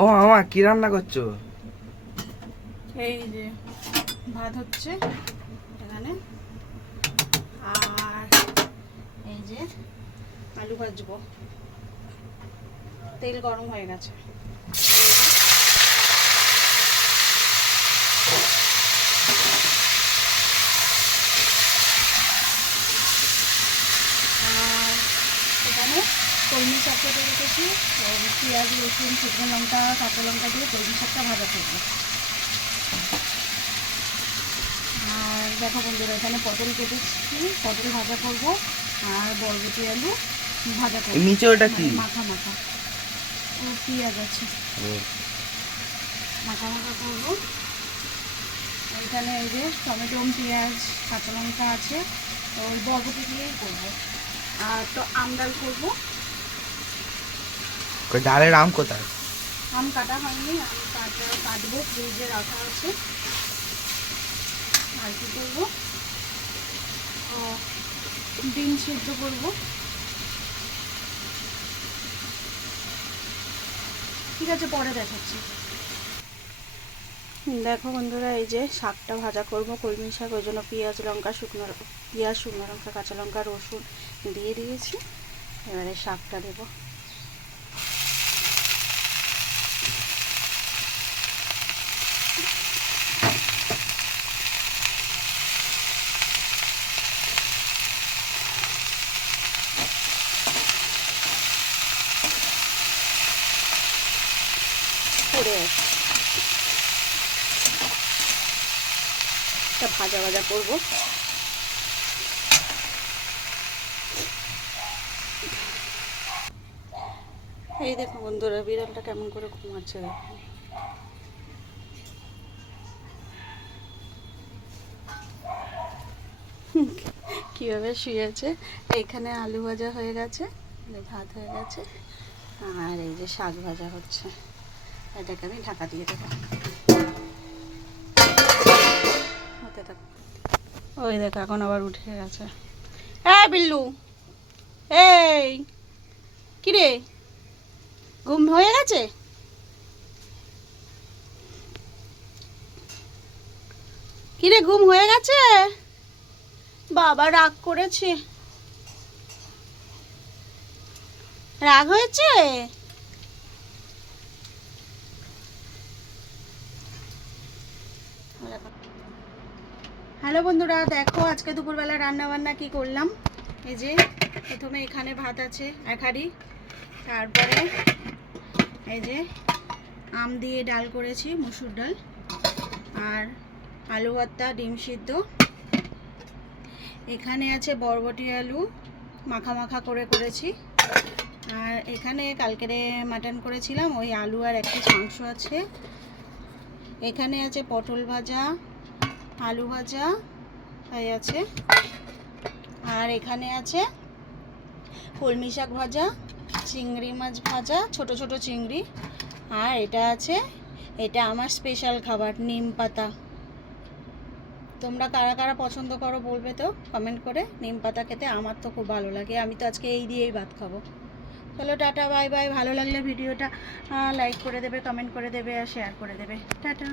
ও মামা কি রান্না করছো? এই যে ভাত হচ্ছে এখানে, আর এই যে আলু ভাজবো। তেল গরম হয়ে গেছে। আর এখানে কলমি শাক কেটে রেখেছি, পেঁয়াজ রসুন শুকনো লঙ্কা কাঁচা লঙ্কা দিয়ে কলমি শাকটা ভাজা করবো। আর দেখো বন্ধুরা, এখানে পটল কেটেছি, পটল ভাজা করবো, আর বরবটি আলু ভাজা করবো। নিচে ওটা কি? মাখা মাখা ও পেঁয়াজ আছে, মাখা মাখা করবো। এখানে এই যে টমেটো পেঁয়াজ কাঁচা লঙ্কা আছে, তো ওই বরবটি দিয়েই করবো। আর তো আম ডাল করবো। ডালের আম কোথায়? আম কাটা হয়নি, আম কাটবো, ফ্রিজে রাখা আছে। আর কি করবো, ও ডিম সিদ্ধ করবো। ঠিক আছে, পরে দেখাচ্ছি। দেখো বন্ধুরা, এই যে শাকটা ভাজা করবো, কলমি শাক, ওই জন্য পেঁয়াজ শুকনো লঙ্কা কাঁচা লঙ্কা রসুন দিয়ে দিয়েছি। এবারে শাকটা দেবো। ভাজা ভাজা করবো। এই দেখো বন্ধুরা, বিড়ালটা কেমন করে ঘুমাচ্ছে দেখো। কিভাবে শুয়েছে। এইখানে আলু ভাজা হয়ে গেছে, ভাত হয়ে গেছে, আর এই যে শাক ভাজা হচ্ছে। এটাকে আমি ঢাকা দিয়ে দেবো। হতে থাক। ওই দেখো এখন আবার উঠে গেছে। হ্যাঁ বিল্লু, এই কিরে, ঘুম হয়ে গেছে? কিরে, ঘুম হয়ে গেছে? বাবা রাগ করেছে, রাগ হয়েছে। হ্যালো বন্ধুরা, দেখো আজকে দুপুরবেলা রান্না বান্না কি করলাম। এই যে প্রথমে এখানে ভাত আছে এক হাঁড়ি, তারপরে এই যে আম দিয়ে ডাল করেছি, মসুর ডাল, আর আলু ভর্তা ডিম সিদ্ধ। এখানে আছে বরবটি আলু মাখা মাখা করে করেছি, আর এখানে কালকেরে মাটন করেছিলাম, ওই আলু আর এক পিস মাংস আছে। এখানে আছে পটল ভাজা, আলু ভাজা এই আছে, আর এখানে আছে কলমি শাক ভাজা, চিংড়ি মাছ ভাজা, ছোট ছোট চিংড়ি, আর এটা আছে, এটা আমার স্পেশাল খাবার নিম পাতা। তোমরা কারা কারা পছন্দ করো বলবে তো কমেন্ট করে। নিম পাতা খেতে আমার তো খুব ভালো লাগে, আমি তো আজকে এই দিয়েই ভাত খাবো। চলো টাটা, বাই বাই। ভালো লাগলে ভিডিওটা লাইক করে দেবে, কমেন্ট করে দেবে, আর শেয়ার করে দেবে। টাটা।